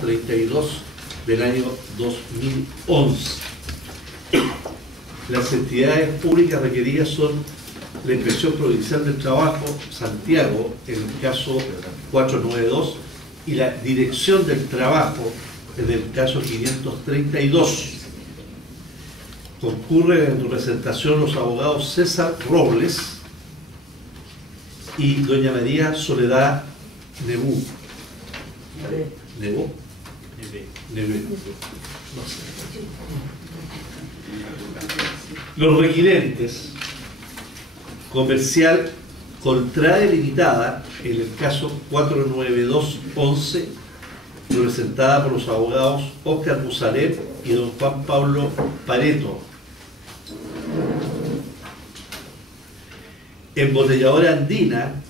32 del año 2011. Las entidades públicas requeridas son la Inspección Provincial del Trabajo, Santiago, en el caso 492, y la Dirección del Trabajo, en el caso 532. Concurren en representación los abogados César Robles y doña María Soledad Nebú. ¿Nebú? Nebú. No sé. Los requirentes: Comercial Contrade Limitada, en el caso 49211, representada por los abogados Óscar Busalet y don Juan Pablo Pareto. Embotelladora Andina,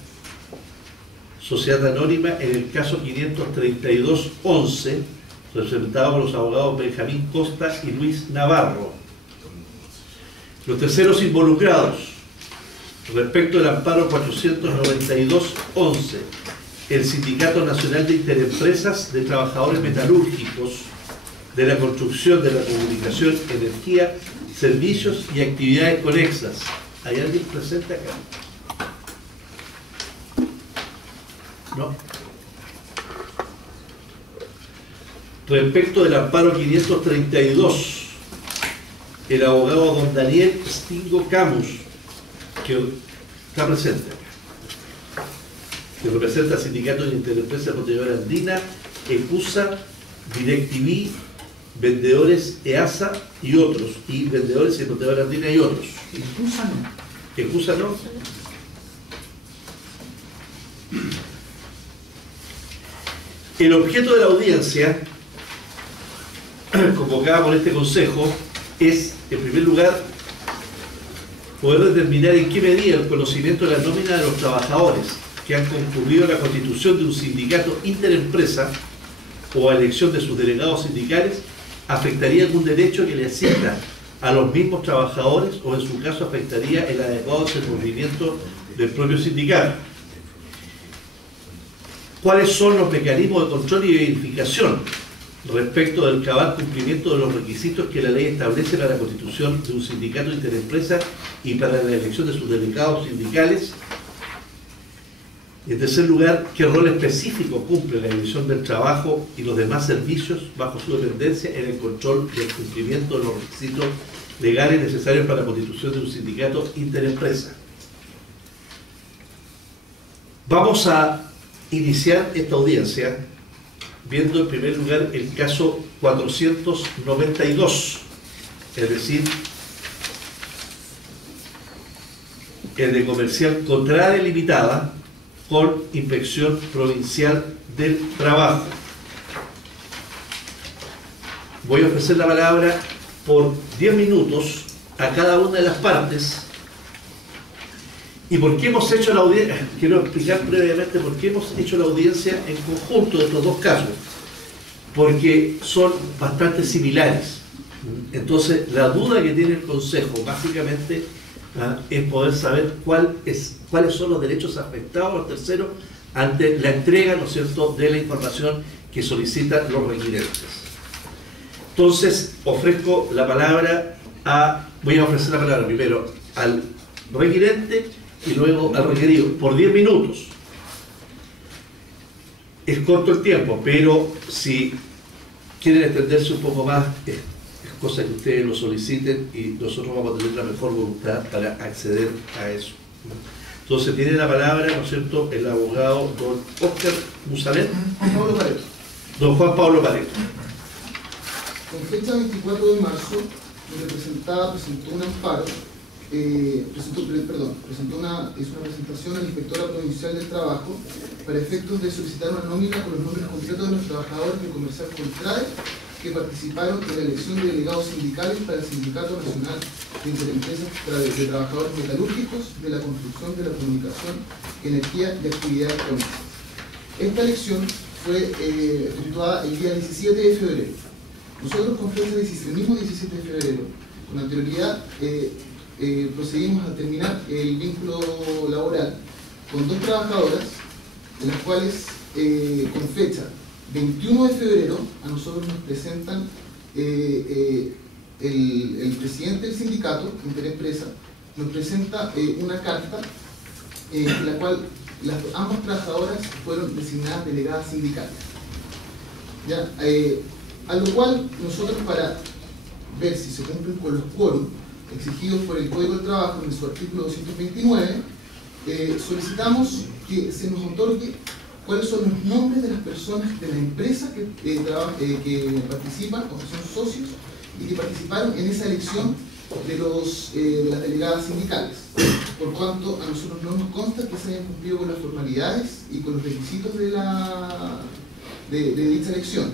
Sociedad Anónima, en el caso 53211, representado por los abogados Benjamín Costa y Luis Navarro. Los terceros involucrados: respecto del amparo 49211, el Sindicato Nacional de Interempresas de Trabajadores Metalúrgicos, de la Construcción, de la Comunicación, Energía, Servicios y Actividades Conexas. ¿Hay alguien presente acá? ¿No? Respecto del amparo 532, el abogado don Daniel Stingo Camus, que está presente acá, que representa al Sindicato de Interempresas Embotelladora Andina, ECUSA, DirecTV, Vendedores EASA y otros, y Vendedores Embotelladora Andina y otros. ECUSA no. ECUSA no. El objeto de la audiencia convocada por este Consejo es, en primer lugar, poder determinar en qué medida el conocimiento de la nómina de los trabajadores que han concurrido a la constitución de un sindicato interempresa o a elección de sus delegados sindicales afectaría algún derecho que le asigna a los mismos trabajadores, o en su caso afectaría el adecuado desenvolvimiento del propio sindicato. ¿Cuáles son los mecanismos de control y verificación respecto del cabal cumplimiento de los requisitos que la ley establece para la constitución de un sindicato interempresa y para la elección de sus delegados sindicales? Y en tercer lugar, ¿qué rol específico cumple la División del Trabajo y los demás servicios bajo su dependencia en el control y el cumplimiento de los requisitos legales necesarios para la constitución de un sindicato interempresa? Vamos a iniciar esta audiencia viendo en primer lugar el caso 492, es decir, el de Comercial Contrade Limitada con Inspección Provincial del Trabajo. Voy a ofrecer la palabra por 10 minutos a cada una de las partes. ¿Y por qué hemos hecho la audiencia? Quiero explicar previamente por qué hemos hecho la audiencia en conjunto de estos dos casos. Porque son bastante similares. Entonces, la duda que tiene el Consejo, básicamente, es poder saber cuáles son los derechos afectados a los terceros ante la entrega, ¿no es cierto?, de la información que solicitan los requirentes. Entonces, ofrezco la palabra voy a ofrecer la palabra primero al requirente y luego al requerido, por 10 minutos. Es corto el tiempo, pero si quieren extenderse un poco más, es cosa que ustedes lo soliciten y nosotros vamos a tener la mejor voluntad para acceder a eso. Entonces tiene la palabra, ¿no es cierto?, el abogado don Óscar Busalet. Don Juan Pablo Pareto. Con fecha 24 de marzo, mi representada presentó un amparo, presentó una presentación a la Inspectora Provincial del Trabajo para efectos de solicitar una nómina con los nombres completos de los trabajadores de Comercial Contrade que participaron en la elección de delegados sindicales para el Sindicato Nacional de Interempresas de Trabajadores Metalúrgicos, de la Construcción, de la Comunicación, Energía y Actividades Conexas. Esta elección fue efectuada el día 17 de febrero. Nosotros con fecha el mismo 17 de febrero, con anterioridad, procedimos a terminar el vínculo laboral con dos trabajadoras, de las cuales con fecha 21 de febrero a nosotros nos presentan el presidente del sindicato, Interempresa, nos presenta una carta en la cual ambas trabajadoras fueron designadas delegadas sindicales. ¿Ya? A lo cual nosotros, para ver si se cumplen con los quórum exigidos por el Código del Trabajo en su artículo 229, solicitamos que se nos otorgue cuáles son los nombres de las personas de la empresa que participan o que son socios y que participaron en esa elección de las delegadas sindicales, por cuanto a nosotros no nos consta que se hayan cumplido con las formalidades y con los requisitos de dicha elección.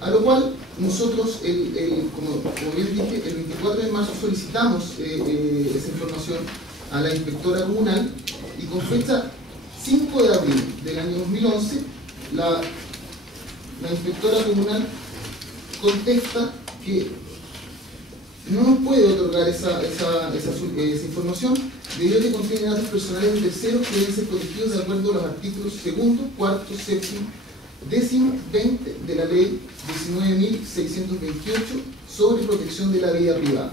A lo cual nosotros, como bien dije, el 24 de marzo solicitamos esa información a la inspectora comunal, y con fecha 5 de abril del año 2011, la inspectora comunal contesta que no nos puede otorgar esa información debido a que contiene datos personales de terceros que deben ser protegidos de acuerdo a los artículos 2º, 4º, 7º, 10º, 20 de la ley 19.628 sobre protección de la vida privada.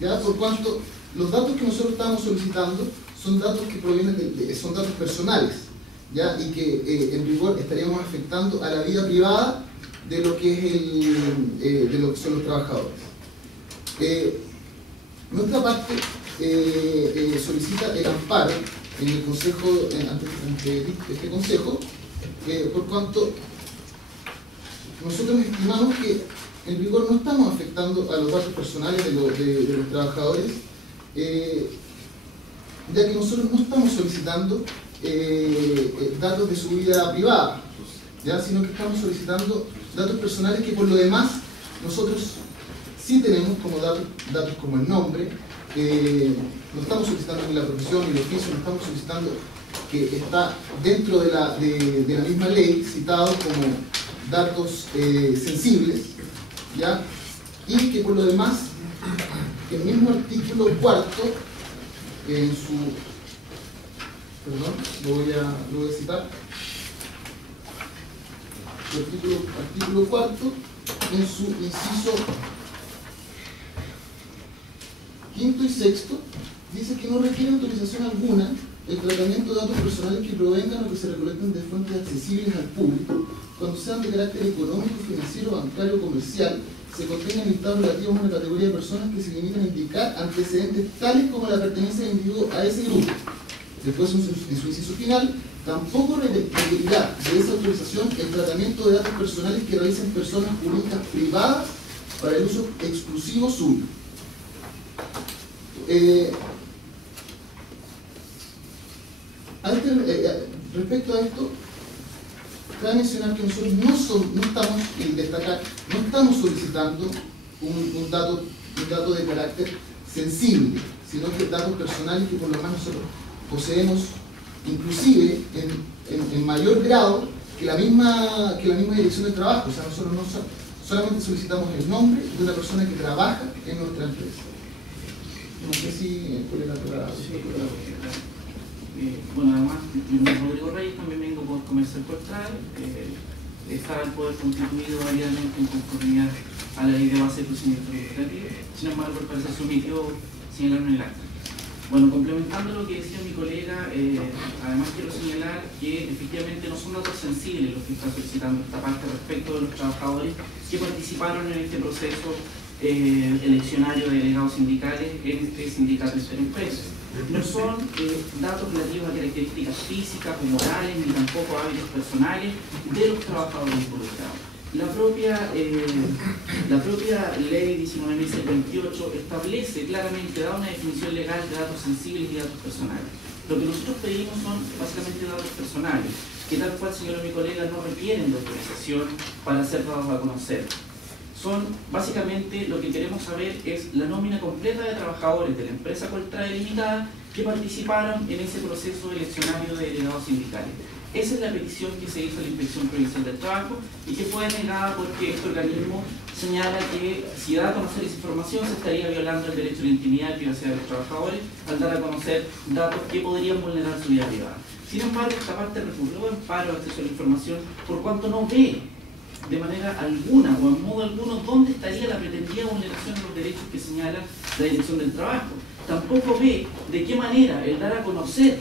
¿Ya? Por cuanto los datos que nosotros estamos solicitando son datos que provienen son datos personales, ¿ya? Y que en rigor estaríamos afectando a la vida privada de lo que es de lo que son los trabajadores. Nuestra parte solicita el amparo en el consejo, ante este consejo, por cuanto nosotros estimamos que en rigor no estamos afectando a los datos personales de los trabajadores, ya que nosotros no estamos solicitando datos de su vida privada, ¿ya? Sino que estamos solicitando datos personales que por lo demás nosotros sí tenemos como datos como el nombre. No estamos solicitando ni la profesión ni el oficio, no estamos solicitando que está dentro de la misma ley citado como datos sensibles, ¿ya? Y que por lo demás el mismo artículo 4º en su, perdón, lo voy a citar, el artículo 4º en su inciso 5º y 6º dice que no requiere autorización alguna el tratamiento de datos personales que provengan o que se recolecten de fuentes accesibles al público cuando sean de carácter económico, financiero, bancario o comercial, se contengan listados relativos a una categoría de personas que se limitan a indicar antecedentes tales como la pertenencia del individuo a ese grupo. Después, en su inciso final, tampoco requerirá de esa autorización el tratamiento de datos personales que realicen personas jurídicas privadas para el uso exclusivo suyo. Respecto a esto, cabe mencionar que nosotros no estamos, y destacar, no estamos solicitando un dato de carácter sensible, sino que datos personales que por lo menos nosotros poseemos, inclusive en mayor grado que la misma dirección de trabajo. O sea, nosotros no solamente solicitamos el nombre de una persona que trabaja en nuestra empresa. No sé si por el otro lado. Bueno, además, mi nombre es Rodrigo Reyes, también vengo por Comercial Coltrade. Está el poder constituido válidamente en conformidad a la ley de base de procedimiento administrativo. Sin embargo, al parecer se omitió señalarlo en el acta. Bueno, complementando lo que decía mi colega, además quiero señalar que efectivamente no son datos sensibles los que está solicitando esta parte respecto de los trabajadores que participaron en este proceso eleccionario de delegados sindicales en este sindicato Interempresa. No son datos relativos a características físicas o morales, ni tampoco a hábitos personales de los trabajadores involucrados. La propia ley 19.628 establece claramente, da una definición legal de datos sensibles y datos personales. Lo que nosotros pedimos son básicamente datos personales, que tal cual señaló mi colega, no requieren de autorización para ser dados a conocer. Son básicamente, lo que queremos saber es la nómina completa de trabajadores de la empresa Coltrade Limitada que participaron en ese proceso eleccionario de delegados sindicales. Esa es la petición que se hizo a la Inspección Provincial del Trabajo y que fue denegada porque este organismo señala que si da a conocer esa información se estaría violando el derecho a la intimidad y privacidad de los trabajadores al dar a conocer datos que podrían vulnerar su vida privada. Sin embargo, esta parte recurrió en paro de acceso a la información por cuanto no ve de manera alguna o en modo alguno dónde estaría la pretendida vulneración de los derechos que señala la Dirección del Trabajo. Tampoco ve de qué manera el dar a conocer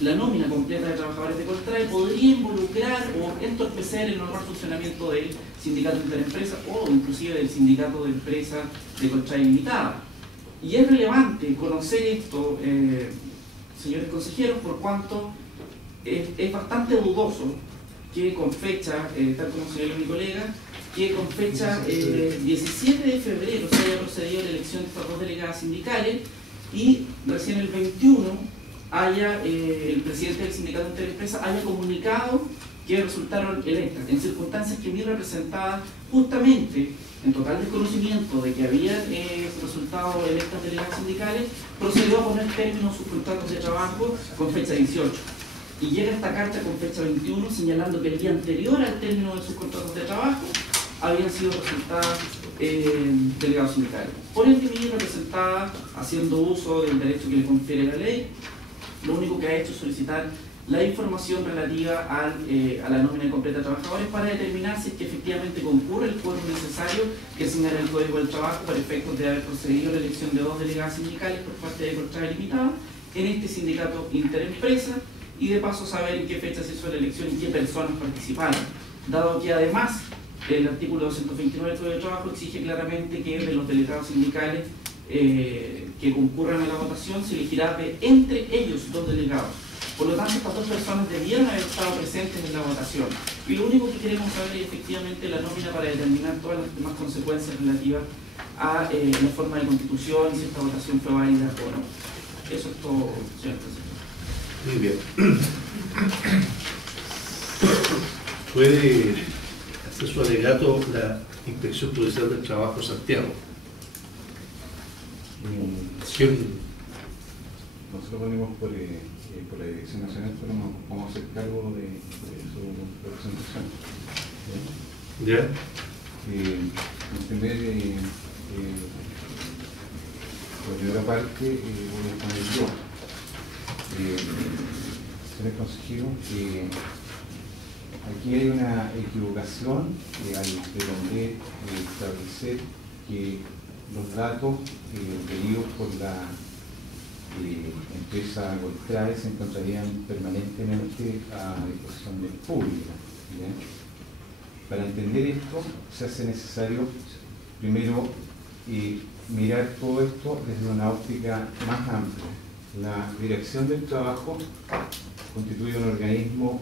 la nómina completa de trabajadores de Coltrae podría involucrar o entorpecer el normal funcionamiento del sindicato interempresa o inclusive del sindicato de empresa de Coltrae Limitada. Y es relevante conocer esto, señores consejeros, por cuanto es bastante dudoso que con fecha, tal como señaló mi colega, que con fecha 17 de febrero se haya procedido a la elección de estas dos delegadas sindicales y recién el 21 el presidente del sindicato interempresa haya comunicado que resultaron electas, en circunstancias que mi representada, justamente en total desconocimiento de que habían resultado electas delegadas sindicales, procedió a poner término a sus contratos de trabajo con fecha 18. Y llega esta carta con fecha 21 señalando que el día anterior al término de sus contratos de trabajo habían sido resultadas delegados sindicales. Por ende, mi representada, haciendo uso del derecho que le confiere la ley, lo único que ha hecho es solicitar la información relativa a la nómina completa de trabajadores para determinar si es que efectivamente concurre el quórum necesario que señala el Código del Trabajo para efectos de haber procedido a la elección de dos delegadas sindicales por parte de Coltrae Limitada en este sindicato interempresa y de paso saber en qué fecha se hizo la elección y qué personas participaron, dado que además el artículo 229 del Código del Trabajo exige claramente que de los delegados sindicales que concurran a la votación se elegirá de entre ellos dos delegados. Por lo tanto, estas dos personas debían haber estado presentes en la votación. Y lo único que queremos saber es efectivamente la nómina para determinar todas las demás consecuencias relativas a la forma de constitución y si esta votación fue válida o no. Eso es todo, señor presidente. Muy bien. ¿Puede hacer su alegato la Inspección Provincial del Trabajo Santiago? Nosotros venimos por la Dirección Nacional, pero nos vamos a hacer cargo de su representación. ¿Ya? En la primera parte voy a poner yo. Señor consejero, aquí hay una equivocación al pretender establecer que los datos pedidos por la empresa Coltrae se encontrarían permanentemente a disposición del público. ¿Bien? Para entender esto se hace necesario primero mirar todo esto desde una óptica más amplia. La Dirección del Trabajo constituye un organismo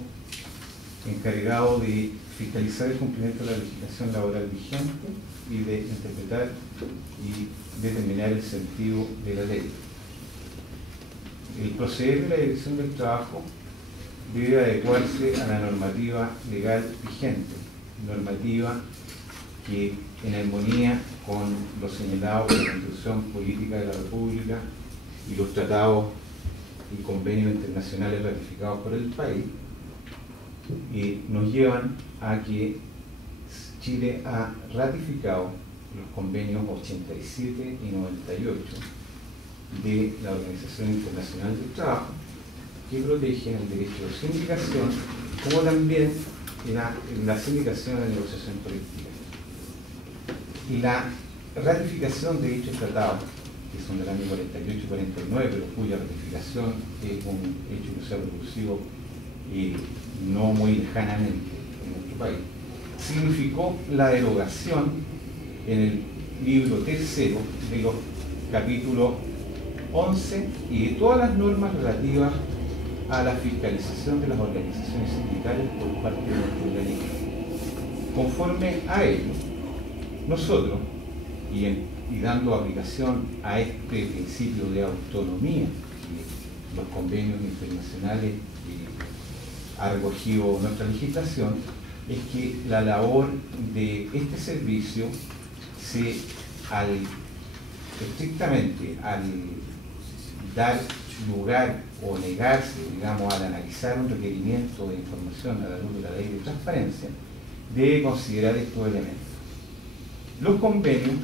encargado de fiscalizar el cumplimiento de la legislación laboral vigente y de interpretar y determinar el sentido de la ley. El proceder de la Dirección del Trabajo debe adecuarse a la normativa legal vigente, normativa que en armonía con lo señalado por la Constitución Política de la República y los tratados y convenios internacionales ratificados por el país, nos llevan a que Chile ha ratificado los convenios 87 y 98 de la Organización Internacional del Trabajo, que protegen el derecho de sindicación, como también la sindicación de negociación colectiva. Y la ratificación de dichos tratados, que son del año 48 y 49, pero cuya ratificación es un hecho que se ha producido no muy lejanamente en nuestro país, significó la derogación en el libro tercero de los capítulos 11 y de todas las normas relativas a la fiscalización de las organizaciones sindicales por parte de nuestro organismo. Conforme a ello, nosotros, y dando aplicación a este principio de autonomía que los convenios internacionales ha recogido nuestra legislación, es que la labor de este servicio estrictamente al dar lugar o negarse, digamos, al analizar un requerimiento de información a la luz de la ley de transparencia, debe considerar estos elementos. Los convenios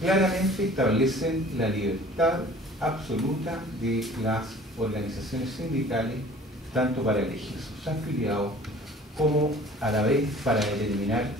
claramente establecen la libertad absoluta de las organizaciones sindicales, tanto para elegir sus afiliados como a la vez para determinar